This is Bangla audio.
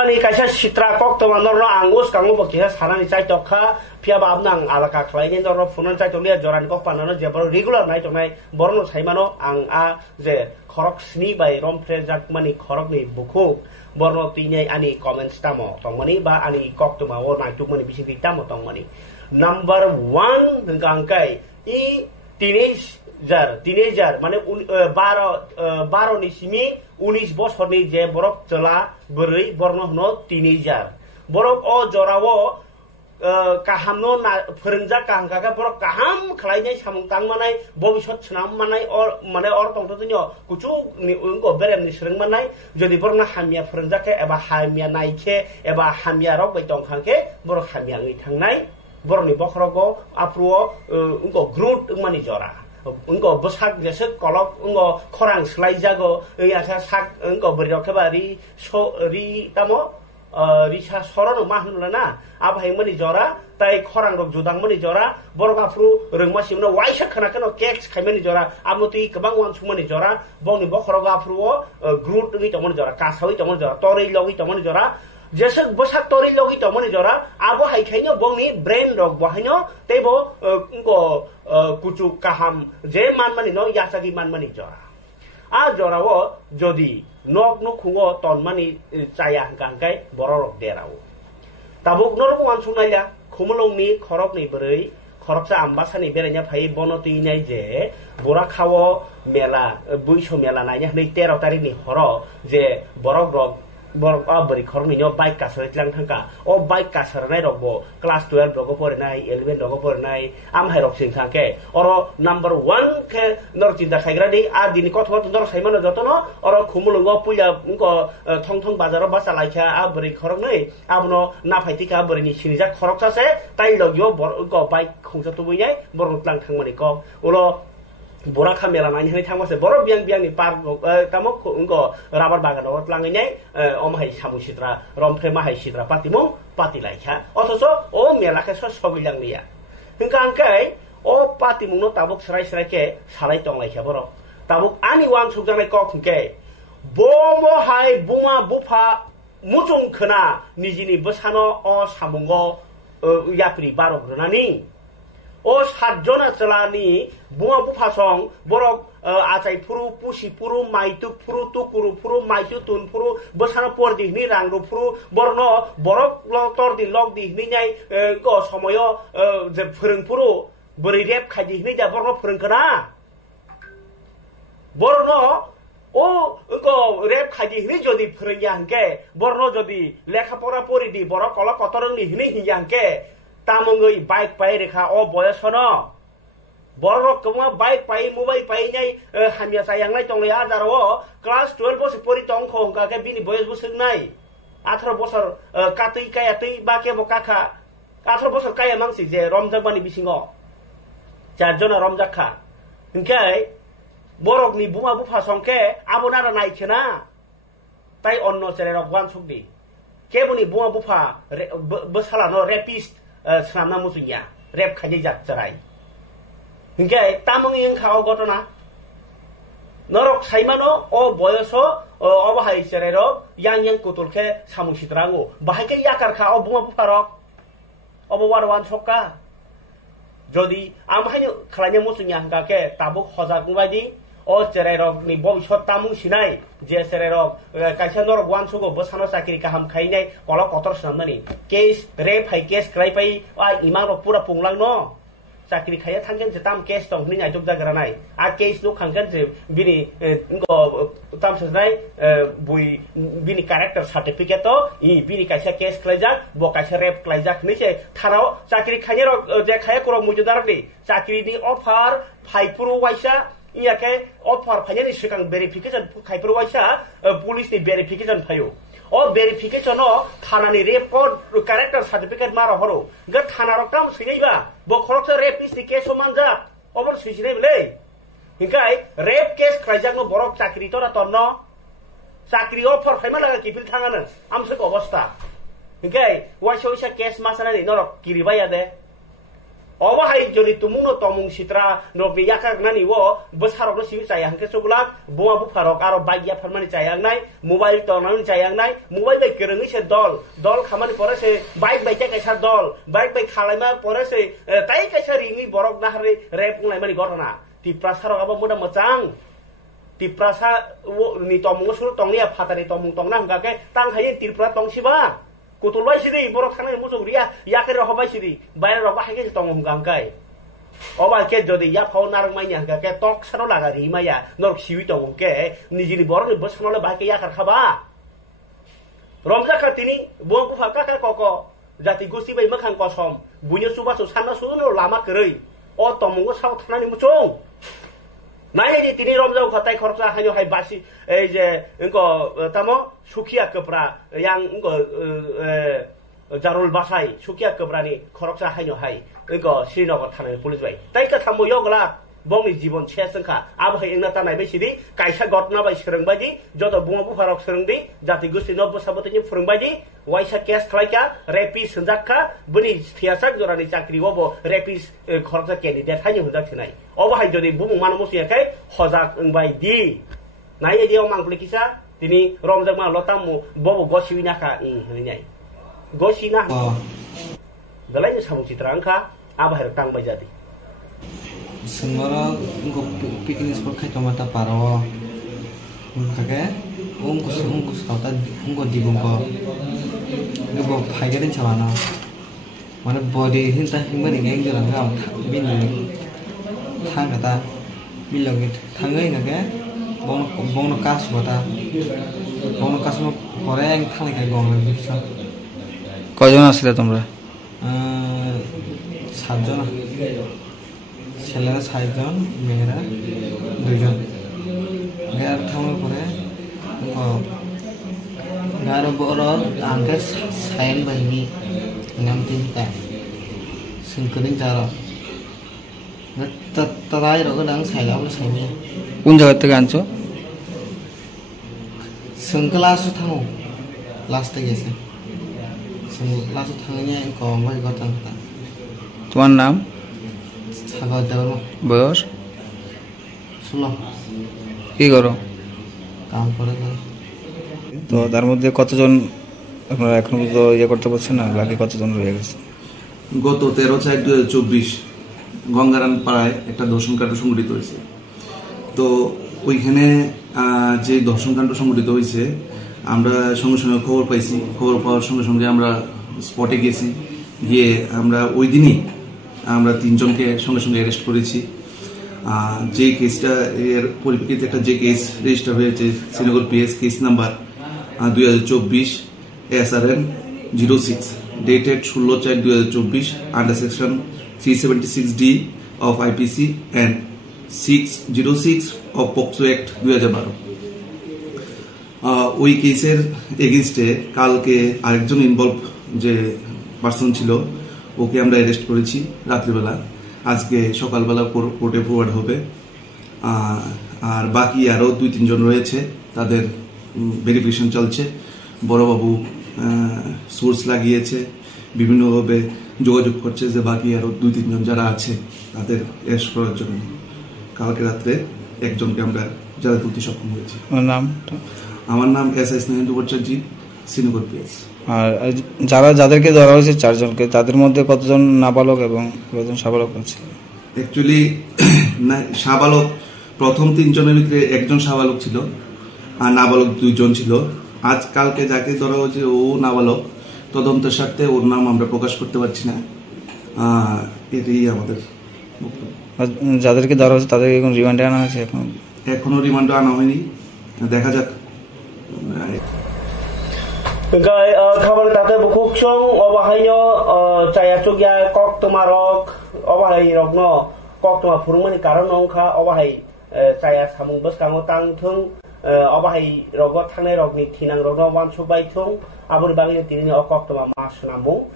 Ablani kaisa sitra kok to manor angus kangu bokisa sarani chai tokha pia babnang alaka khlaini nor funan chai tolia joran kok panano je regular nai tonai borno saimano ang a je khorok sni bai rom frejak mani khorok ni buku borno tinai ani comments tamo tongmani ba ani kok to ma wo nai tuk mani bising tamo tongmani number 1 ngangkai I teenager মানে 12 ni simi 19 বছরনি যে বরক চলা বরই বর্ণ হনো teenager বরক ও জরাও কাহামনো ফরেনজা কাহামকা বরক কাহাম খালাইনাই সামং তাংমানাই ভবিষ্যৎ ছনাম মানাই অর মানে অর তংতনিও কুচু নি উনকো বেরেমনি সরং মানাই যদি বরনা হামিয়া ফরেনজাকে এবা হামিয়া নাইকে এবা হামিয়া rock by তংখাকে Borok হামিয়া ngui থাংনাই বরনি বখরগো আপ্রুও উনকো Groot মানি জরা उनको बसाक जैसे कलक उनको खरांग स्लाइ जागो यासा साक उनको बरिरखे रि तामो रिसा सरन मा होनला अब हाय मनि जरा ताइ खरांग रक जुदां मनि जरा बरगाफ्रु रोंमासिमनो वाइसा खनाखनो केक्स खाइमनि जरा आमति गोबां वानसु मनि जरा बंनि बखरगाफ्रुओ ग्रुट रि तमनि जरा कासावि तमनि जरा तरै लगि तमनि जरा जैसे बसाक तोरी लोगी तो मने जरा आबो हाइखाइनो बंनि ब्रेन रग बहाइनो तेबो उनको कुचु काहाम जे मानमानि नो यासागि मानमानि जरा आ जरावो जदि नक नो खुङो तनमानि चाया गांगाय बररक देराव ताबुक नर वान सुनाया खुमलंनि खरकनि बरै खरकसा आम्बासानि बेरायना फाइ बनति नाय जे बरा खावो मेला बुइसो मेला नायना नै 13 तारिखनि हर जे बरक रक borok abri khorni no bike kasar tlang thangka o bike kasar nai rokbo class 12 rogo pornai 11 rogo pornai am hai rok sing thangke oro number 1 ke nor cinta khaigradi a dini kothwa tundor khaimano jotono oro khumulungo puya unko thong bazaro basa laikha abri khornai abno na phaitika abri ni sinija khorok sase tai logyo borko bike khongsa tubuinai borok tlang thangmani ko ulo bora kamera nai hani thangmase boro biang ni par tamok unko rabar bagan ot langinai om hai samusitra romphre ma hai sitra patimong patilaikha othoso o mela ke sogilang niya hingkangkai o patimong no tabuk srai ke salai tonglaikha boro tabuk ani wang sugjanai kok hingke bomo hai buma bufa mujung khna nijini bosano o samungo yapri barok runani o 7 jona chalani bunga bufasong borok achai puru pusi puru maitu puru tukuru puru maitu tun puru bosana pordi ni rangru puru borno borok lo tordi logdi ni nyai ko somoyo je phurung puru bori rep khaji ni ja borno phurung kana borno o ko rep khaji ni jodi phurung yangke borno jodi lekha pora pori di borok kala kotorong ni hini yangke tamongoi bike pai rekha o boyasono borok koma bike pai mobile pai nyai hamia sayang nai tonglai adaro class 12 bos pori tong khong ka ke bini boyas busung nai 18 bosor katui kaya tui bake bokakha 18 bosor kaya mangsi je romjak bani bisingo jarjona romjakha hingkai borok ni buma bufa songke abonara nai khena tai onno chere rok wan sukdi kebuni buma bufa bosala no rapist sanamna musunya rep khaji jak charai hingke tamong ing khao gotona norok saimano o boyoso obahai cherero yang kutulke samusitrango bahake yakar kha obuma bufarok obowar wan sokka jodi amhaini khlanya musunya hangake tabuk hojak nubaidi o cherero ni bobishot tamung sinai je cherero kaisa norok wan sugo bosano sakiri kaham khainai kolo kotor sanamani case rep hai case krai pai a imang ro pura punglang no sakiri khaya thangken je tam case tong ni nai tuk jagara nai a case no khangken je bini ngo tam sajnai bui bini character certificate to I bini kaisa case klaijak bo kaisa rep klaijak ni se tharao sakiri khaya ro je khaya koro mujudar ni sakiri ni offer phai puru waisa iake offer phanyani sikang verification khaipuru waisa police ni verification phayo o verification no thanani record character certificate maro horo ga thana roktam sinaiba bo khoroksa rapist ni case manja obor sisinai bele hinkai rape case khaijak no borok chakri tora tonno chakri offer khaima laga kipil thangana amse obostha hinkai waisa case masana ni norok kiribaya de Obahai joli tumung no tomung sitra no biyakak nani wo besarok no siwi sayang ke sugulak bunga bufarok aro bagya farmani sayang nai mobile to nani sayang nai mobile bai kerengi se dol khamani pore se bike bai kaisa dol bike bai khalaima pore se tai kaisa ringi borok nahre rep ngai mani gotona ti prasarok abo muda macang ti prasa wo ni tomung suru tongnia phatani tomung tongna hangake tang hayin tirpra tong siba kutulbai sidi borok thangni musuk ria yakir rohbai sidi bayar rohba hage tong hangkai oba ke jodi ya phau narang mai hangka ke tok saro laga ri maya nor siwi tong ke nijini borok ni bosnole ba ke yakar khaba romja khatini buang bu phaka ka koko jati gusi bai makhang kosom bunyo suba su sanna su no lama kerei o tomungo sao thanani musung nai di tini romjau khatai khorsa hanyo hai basi ei je engko tamo sukia kepra yang engko jarul basai sukia kepra ni khorsa hanyo hai engko srinagar thanai police bai tai ka thamo yogla bongni jibon chesangkha abo hai engna tanai bai sidi kaisa gotna bai sereng bai di joto bunga bu farok sereng di jati gusti no sabotini furung bai di waisa case khlaika repi senjakha buni thiasak jorani chakri obo repi khorsa candidate hanyo hunjak thinai obo hai jodi bumung manmus yakai hojak engbai di nai dio mangpli kisa tini romjak ma lotamu bobo gosiwina ka hiniai gosina dalai samu citra angka abo hai tang bai jadi Semua engkau pikir sport kai tomata paro, kakek, ungkus kau tadi engkau di bungko, engkau phagerin cawana, mana body hinta hingga nih jalan kau bin thang kata, bilang gitu, thangai kakek, bong kas mau koreng thang kayak gong lagi bisa. কয়জন আসলে তোমরা? 7 জন ছেলেরা 6 জন মেয়েরা 2 জন গার থামার পরে গার বড় আঙ্কে সাইন বাহিনী নাম তিনটা সিংকরিং যারা তারাই রগদাং সাইলাও সাইনি কোন জায়গা থেকে আনছো? সিংকলাসু থামো লাস্টে গেছে লাস্টে থাঙ্গিয়ে কমাই কথা তোমার নাম? সাগর দেওয়া বয়স? 16 কি করো? কাম করে তো তার মধ্যে কতজন আপনারা এখন তো ইয়ে করতে পারছেন না, বাকি কতজন রয়ে গেছে? গত 13/4/2024 গঙ্গারান পাড়ায় একটা দর্শনকাণ্ড সংঘটিত হয়েছে। তো ওইখানে যে দর্শনকাণ্ড সংঘটিত হয়েছে আমরা সঙ্গে সঙ্গে খবর পাইছি, খবর পাওয়ার সঙ্গে সঙ্গে আমরা স্পটে গেছি, গিয়ে আমরা ওই দিনই আমরা 3 জনকে সঙ্গে সঙ্গে অ্যারেস্ট করেছি। যে কেসটা এর পরিপ্রেক্ষিতে একটা যে কেস রেজিস্টার হয়েছে Srinagar PS case number 2024 SRN 06 dated 16/4/2024 under section 376D of IPC and 606 of POCSO act 2012। ওই কেসের এগেইনস্টে কালকে আরেকজন ইনভলভ যে পার্সন ছিল ওকে আমরা অ্যারেস্ট করেছি রাত্রিবেলা, আজকে সকালবেলা কোর্টে ফরওয়ার্ড হবে। আর বাকি আরও 2-3 জন রয়েছে, তাদের ভেরিফিকেশন চলছে। বড়বাবু সোর্স লাগিয়েছে, বিভিন্নভাবে যোগাযোগ করছে যে বাকি আরও 2-3 জন যারা আছে তাদের অ্যারেস্ট করার জন্য। কালকে রাত্রে একজনকে আমরা জালে তুলতে সক্ষম হয়েছি। আমার নাম SI স্নেহেন্দু ভট্টাচার্য, শ্রীনগর পিএস। আর যাদেরকে ধরা হয়েছে 4 জনকে, তাদের মধ্যে কতজন নাবালক এবং কতজন সাবালক আছে? অ্যাকচুয়ালি সাবালক প্রথম 3 জনের ভিতরে একজন সাবালক ছিল আর নাবালক 2 জন ছিল। আজ কালকে যাকে ধরা হয়েছে ও নাবালক, তদন্তের স্বার্থে ওর নাম আমরা প্রকাশ করতে পারছি না, এটাই আমাদের বক্তব্য। যাদেরকে ধরা হয়েছে তাদেরকে এখন রিমান্ডে আনা হয়েছে? এখনো রিমান্ডে আনা হয়নি, দেখা যাক। Gai khabar tate bukuk song obahayo caya cugya kok tumarok obahai rokno kok tuma furungmani karon ongkha obahai caya samung bus kango tang thung obahai rogot thangnai rokni thinang rokno wan subai thung abur bangi tinini okok tuma mas namung